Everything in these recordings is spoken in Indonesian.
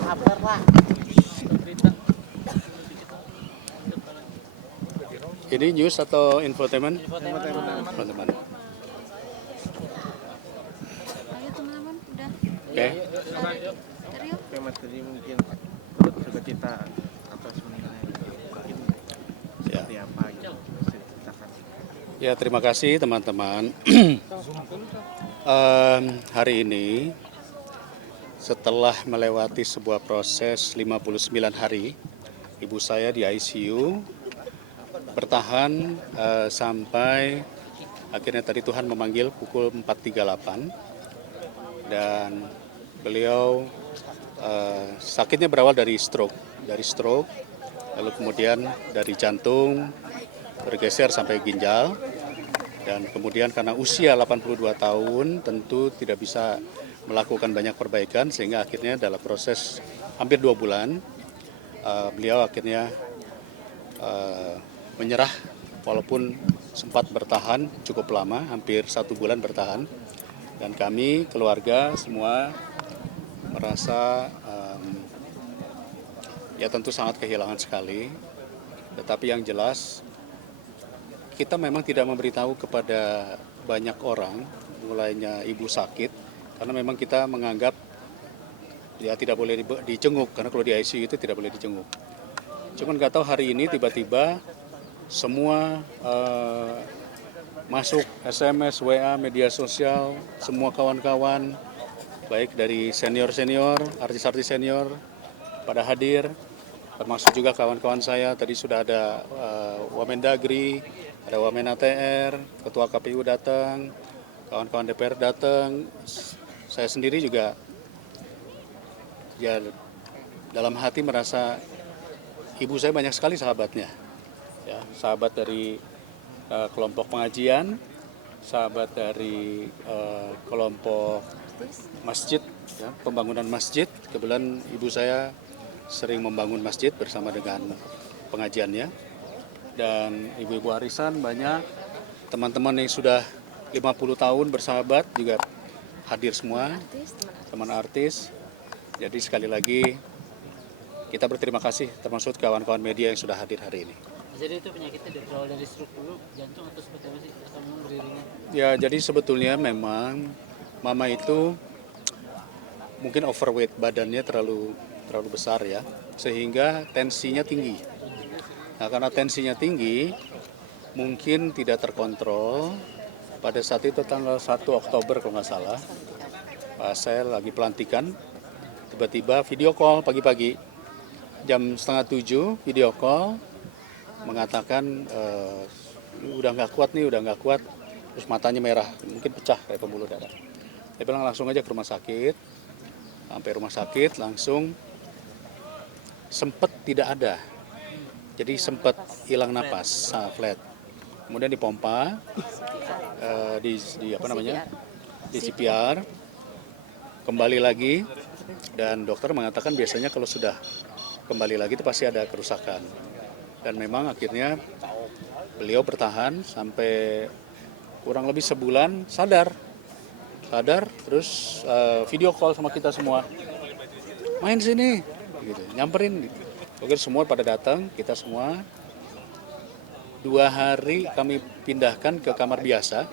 Sabar lah. Ini news atau infotainment? Infotainment. Teman-teman. Ayo teman-teman, udah. Oke. Serius? Mas tadi mungkin turut sukacita atas meninggalnya mungkin Ya. seperti apa gitu bisa diceritakan. Ya, terima kasih teman-teman. Hari ini setelah melewati sebuah proses 59 hari, ibu saya di ICU bertahan sampai akhirnya tadi Tuhan memanggil pukul 4.38 dan beliau sakitnya berawal dari stroke, lalu kemudian dari jantung bergeser sampai ginjal, dan kemudian karena usia 82 tahun tentu tidak bisa melakukan banyak perbaikan sehingga akhirnya dalam proses hampir 2 bulan beliau akhirnya menyerah, walaupun sempat bertahan cukup lama, hampir 1 bulan bertahan, dan kami keluarga semua merasa ya tentu sangat kehilangan sekali. Tetapi yang jelas kita memang tidak memberitahu kepada banyak orang mulainya ibu sakit, karena memang kita menganggap ya tidak boleh dijenguk, karena kalau di ICU itu tidak boleh dijenguk. Cuman nggak tahu hari ini tiba-tiba semua masuk SMS, WA, media sosial, semua kawan-kawan, baik dari senior-senior, artis-artis senior pada hadir, termasuk juga kawan-kawan saya. Tadi sudah ada Wamendagri, ada Wamen ATR, Ketua KPU datang, kawan-kawan DPR datang, saya sendiri juga ya dalam hati merasa ibu saya banyak sekali sahabatnya, ya, sahabat dari kelompok pengajian, sahabat dari kelompok masjid, ya, pembangunan masjid. Kebetulan ibu saya sering membangun masjid bersama dengan pengajiannya, dan ibu-ibu arisan banyak, teman-teman yang sudah 50 tahun bersahabat juga hadir semua, teman artis. Jadi sekali lagi kita berterima kasih termasuk kawan-kawan media yang sudah hadir hari ini. Jadi itu penyakitnya berawal dari stroke dulu, jantung atau seperti apa sih? Atau memang beriringan? Ya, jadi sebetulnya memang mama itu mungkin overweight, badannya terlalu besar ya, sehingga tensinya tinggi. Nah, karena tensinya tinggi, mungkin tidak terkontrol. Pada saat itu tanggal 1 Oktober kalau nggak salah, pas saya lagi pelantikan, tiba-tiba video call pagi-pagi, jam 6:30 video call, mengatakan udah nggak kuat nih, udah nggak kuat, terus matanya merah, mungkin pecah kayak pembuluh darah. Saya bilang langsung aja ke rumah sakit, sampai rumah sakit langsung sempat tidak ada, jadi sempat hilang napas, flat. Kemudian dipompa, di apa namanya, di CPR, kembali lagi, dan dokter mengatakan biasanya kalau sudah kembali lagi itu pasti ada kerusakan. Dan memang akhirnya beliau bertahan sampai kurang lebih sebulan, sadar, terus video call sama kita semua, main sini, gitu, nyamperin. Oke, semua pada datang, kita semua. 2 hari kami pindahkan ke kamar biasa,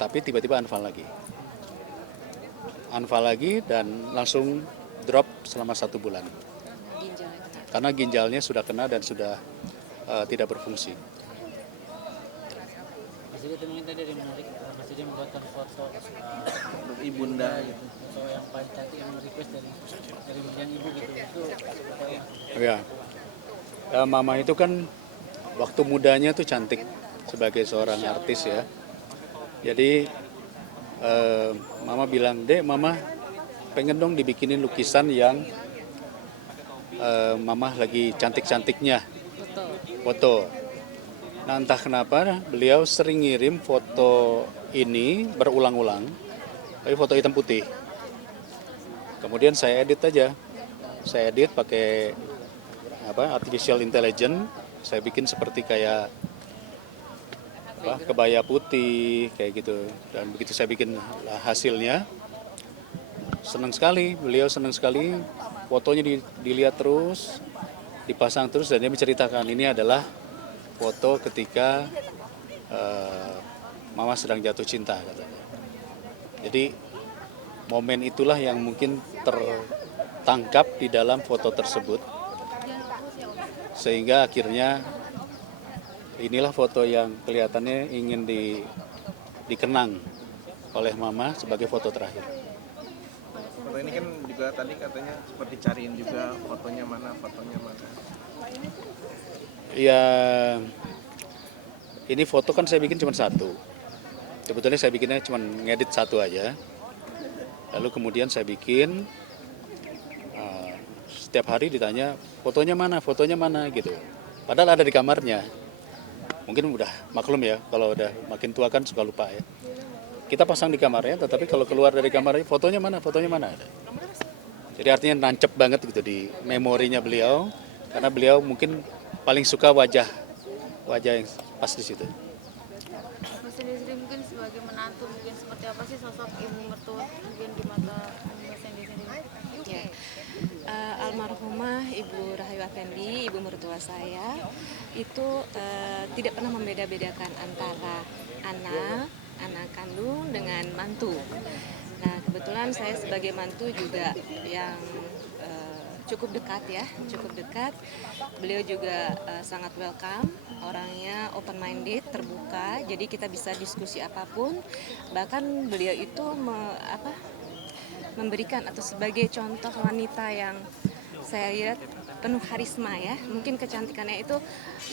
tapi tiba-tiba anfal lagi, dan langsung drop selama 1 bulan. Karena ginjalnya sudah kena dan sudah tidak berfungsi. Mas Didi mungkin tadi ada yang menarik, Mas Didi membuatkan foto Ibunda gitu. foto yang paling cantik yang request dari mendiang ibu gitu, itu seperti apa? Ya, mama itu kan waktu mudanya tuh cantik sebagai seorang artis ya. Jadi mama bilang, "Dek, mama pengen dong dibikinin lukisan yang mama lagi cantik-cantiknya, foto." Nah, entah kenapa beliau sering ngirim foto ini berulang-ulang, tapi foto hitam putih. Kemudian saya edit aja, pakai artificial intelligence, saya bikin seperti kayak kebaya putih kayak gitu. Dan begitu saya bikin hasilnya, senang sekali, beliau senang sekali, fotonya dilihat terus, dipasang terus, dan dia menceritakan ini adalah foto ketika Mama sedang jatuh cinta katanya. Jadi momen itulah yang mungkin tertangkap di dalam foto tersebut, sehingga akhirnya inilah foto yang kelihatannya ingin dikenang oleh Mama sebagai foto terakhir. Foto ini kan juga tadi katanya seperti cariin juga fotonya mana. Ya, ini foto kan saya bikin cuma satu. Sebetulnya saya bikinnya cuma ngedit satu aja. Lalu kemudian saya bikin, setiap hari ditanya fotonya mana gitu. Padahal ada di kamarnya. Mungkin udah maklum ya, kalau udah makin tua kan suka lupa ya. Kita pasang di kamarnya, tetapi kalau keluar dari kamarnya fotonya mana. Jadi artinya nancep banget gitu di memorinya beliau, karena beliau mungkin paling suka wajah yang pas di situ. Mas sendiri mungkin sebagai menantu mungkin seperti apa sih sosok ibu mertua mungkin di mata Mas sendiri? Ya. Almarhumah Ibu Rahayu Effendi, ibu mertua saya, itu tidak pernah membeda-bedakan antara anak kandung dengan mantu. Nah, kebetulan saya sebagai mantu juga yang cukup dekat. Beliau juga sangat welcome, orangnya open minded, terbuka. Jadi kita bisa diskusi apapun. Bahkan beliau itu memberikan atau sebagai contoh wanita yang saya lihat penuh karisma ya, mungkin kecantikannya itu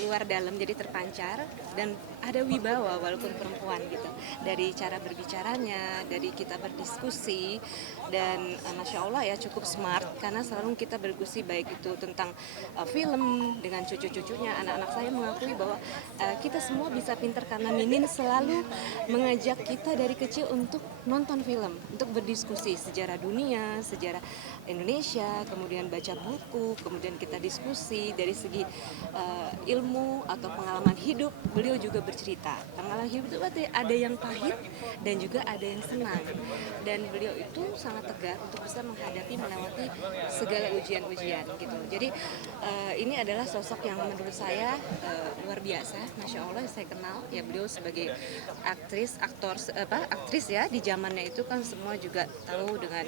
luar dalam, jadi terpancar dan ada wibawa walaupun perempuan gitu, dari cara berbicaranya, dari kita berdiskusi, dan Masya Allah ya cukup smart karena selalu kita berdiskusi baik itu tentang film dengan cucu-cucunya. Anak-anak saya mengakui bahwa kita semua bisa pintar karena Minin selalu mengajak kita dari kecil untuk nonton film, untuk berdiskusi sejarah dunia, sejarah Indonesia, kemudian baca buku, kemudian kita diskusi dari segi ilmu atau pengalaman hidup. Beliau juga bercerita pengalaman hidup itu ada yang pahit dan juga ada yang senang, dan beliau itu sangat tegar untuk bisa menghadapi melewati segala ujian-ujian gitu. Jadi ini adalah sosok yang menurut saya luar biasa, Masya Allah. Saya kenal ya beliau sebagai aktris ya, di zamannya itu kan semua juga tahu dengan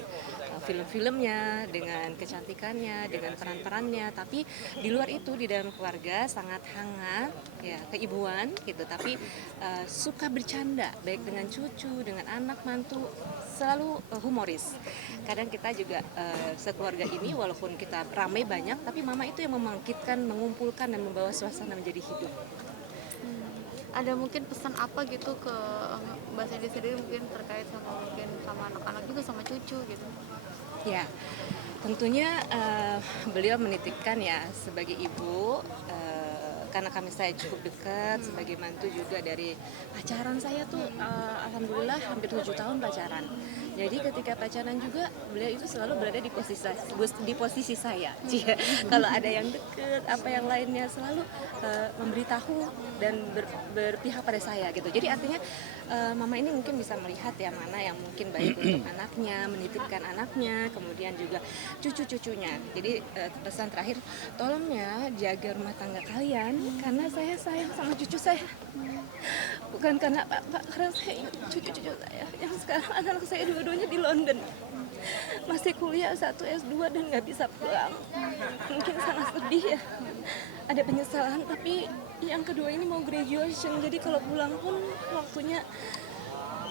film-filmnya, dengan kecantikannya, dengan peran-perannya. Tapi di luar itu, di dalam keluarga sangat hangat ya, keibuan gitu, tapi suka bercanda baik dengan cucu, dengan anak mantu, selalu humoris. Kadang kita juga sekeluarga ini walaupun kita ramai banyak, tapi mama itu yang membangkitkan, mengumpulkan dan membawa suasana menjadi hidup. Ada mungkin pesan apa gitu ke Mbak Sandy sendiri mungkin terkait sama anak-anak juga sama cucu gitu? Ya, tentunya beliau menitipkan ya sebagai ibu, karena saya cukup dekat, sebagai mantu juga dari pacaran saya tuh alhamdulillah hampir 7 tahun pacaran. Jadi ketika pacaran juga beliau itu selalu berada di posisi saya. Kalau ada yang deket, apa yang lainnya selalu memberitahu dan berpihak pada saya gitu. Jadi artinya mama ini mungkin bisa melihat ya mana yang mungkin baik untuk anaknya, menitipkan anaknya, kemudian juga cucu-cucunya. Jadi pesan terakhir, tolong ya jaga rumah tangga kalian, karena saya sayang sama cucu saya. Bukan karena Pak, karena saya ingat cucu-cucu saya yang sekarang anak saya dua-duanya di London, masih kuliah S1 S2 dan nggak bisa pulang. Mungkin sangat sedih ya, ada penyesalan, tapi yang kedua ini mau graduation, jadi kalau pulang pun waktunya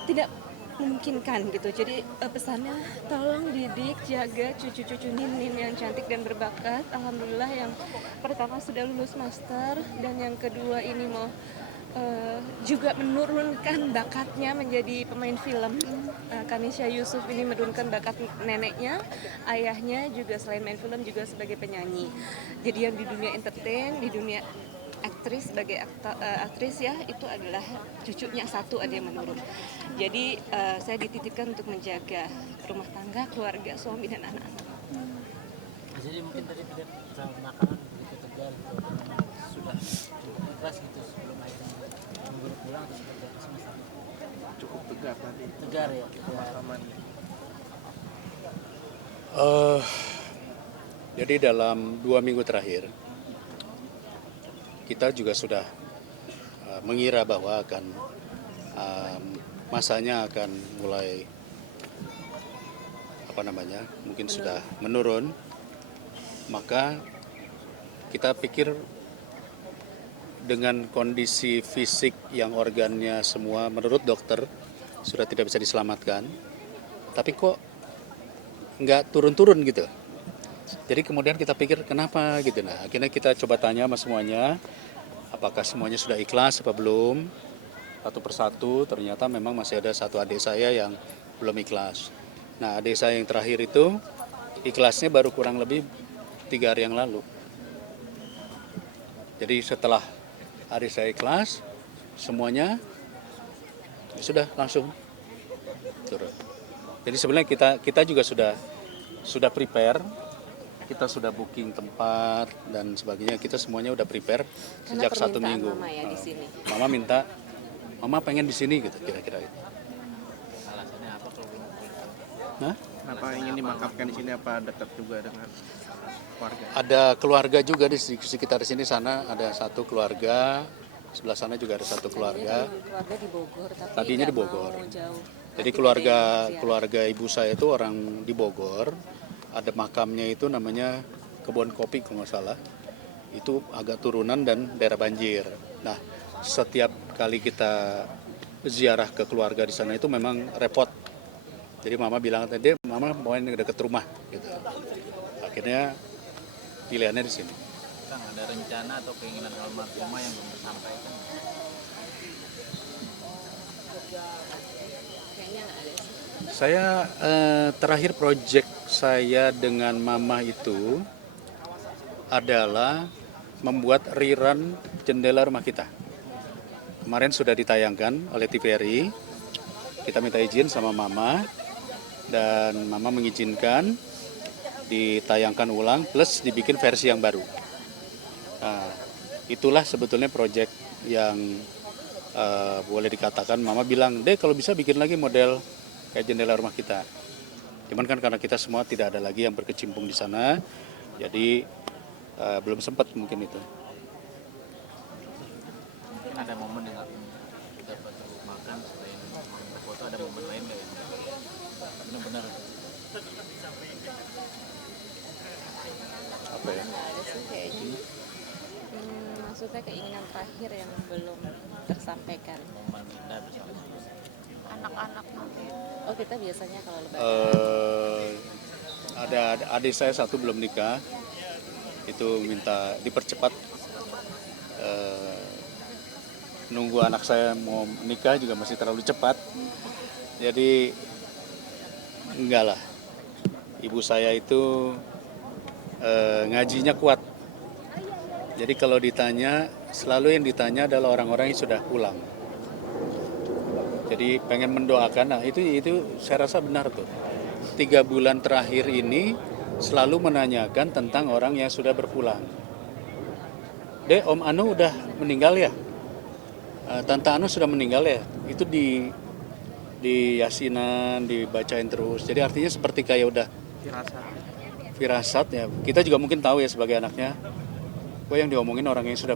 tidak memungkinkan gitu. Jadi pesannya tolong didik, jaga cucu-cucu Ninin yang cantik dan berbakat. Alhamdulillah yang pertama sudah lulus master, dan yang kedua ini mau juga menurunkan bakatnya menjadi pemain film. Kanisha Yusuf ini menurunkan bakat neneknya, ayahnya juga selain main film juga sebagai penyanyi. Jadi yang di dunia entertain, di dunia aktris, sebagai aktris ya, itu adalah cucunya satu ada yang menurun. Jadi saya dititipkan untuk menjaga rumah tangga, keluarga, suami dan anak-anak. Jadi mungkin tadi tidak sama makanan begitu tegar gitu, sudah cukup ikhlas gitu sebelum akhirnya baru pulang atau seperti apa semesta? Cukup tegar tadi. Tegar ya. Pemakaman. Eh, jadi dalam 2 minggu terakhir kita juga sudah mengira bahwa akan masanya akan mulai mungkin sudah menurun, maka kita pikir dengan kondisi fisik yang organnya semua menurut dokter sudah tidak bisa diselamatkan, tapi kok nggak turun-turun gitu. Jadi kemudian kita pikir kenapa gitu. Nah akhirnya kita coba tanya sama semuanya, apakah semuanya sudah ikhlas apa belum. Satu persatu ternyata memang masih ada satu adik saya yang belum ikhlas. Nah adik saya yang terakhir itu ikhlasnya baru kurang lebih 3 hari yang lalu. Jadi setelah adik saya ikhlas, semuanya sudah langsung turun. Jadi sebenarnya kita juga sudah prepare, kita sudah booking tempat dan sebagainya. Kita semuanya udah prepare Karena sejak 1 permintaan minggu. Mama ya di sini. Mama minta, Mama pengen di sini gitu kira-kira. Alasannya apa kalau belum? Nah, Kenapa ingin dimakamkan di sini? Apa dekat juga dengan keluarga? ada keluarga juga di sekitar sini, sana ada satu keluarga, sebelah sana juga ada satu keluarga. Keluarga di Bogor, tapi Tadinya nggak di Bogor. mau jauh. Jadi Tapi keluarga ibu saya itu orang di Bogor, ada makamnya itu namanya Kebon Kopi kalau nggak salah. Itu agak turunan dan daerah banjir. Nah, setiap kali kita ziarah ke keluarga di sana itu memang repot. Jadi mama bilang tadi, mama mau yang dekat rumah gitu. Akhirnya pilihannya di sini. Kang, ada rencana atau keinginan almarhumah yang belum tersampaikan? kayaknya nggak ada sih. Saya terakhir proyek saya dengan mama itu adalah membuat rerun Jendela Rumah Kita. Kemarin sudah ditayangkan oleh TVRI. Kita minta izin sama mama dan mama mengizinkan ditayangkan ulang plus dibikin versi yang baru. Nah, itulah sebetulnya proyek yang boleh dikatakan mama bilang, deh kalau bisa bikin lagi model kayak Jendela Rumah Kita. Cuman kan karena kita semua tidak ada lagi yang berkecimpung di sana, jadi belum sempat mungkin itu. Mungkin ada momen yang nggak dapat makan selain foto, ada momen lain nggak yang benar-benar Apa ya? Nggak ada sih kayaknya. Maksudnya keinginan terakhir yang belum tersampaikan. momen indah bersama? Anak-anak nanti. Oh kita biasanya kalau lebaran. Ada adik saya satu belum nikah, itu minta dipercepat. Nunggu anak saya mau nikah juga masih terlalu cepat, jadi enggak lah. Ibu saya itu ngajinya kuat, jadi kalau ditanya selalu yang ditanya adalah orang-orang yang sudah pulang. Jadi pengen mendoakan, nah itu saya rasa benar tuh. 3 bulan terakhir ini selalu menanyakan tentang orang yang sudah berpulang. Dek, Om Anu udah meninggal ya? Tante Anu sudah meninggal ya? Itu di yasinan, dibacain terus. Jadi artinya seperti kayak udah Firasat. firasat ya. Kita juga mungkin tahu ya sebagai anaknya, yang diomongin orang yang sudah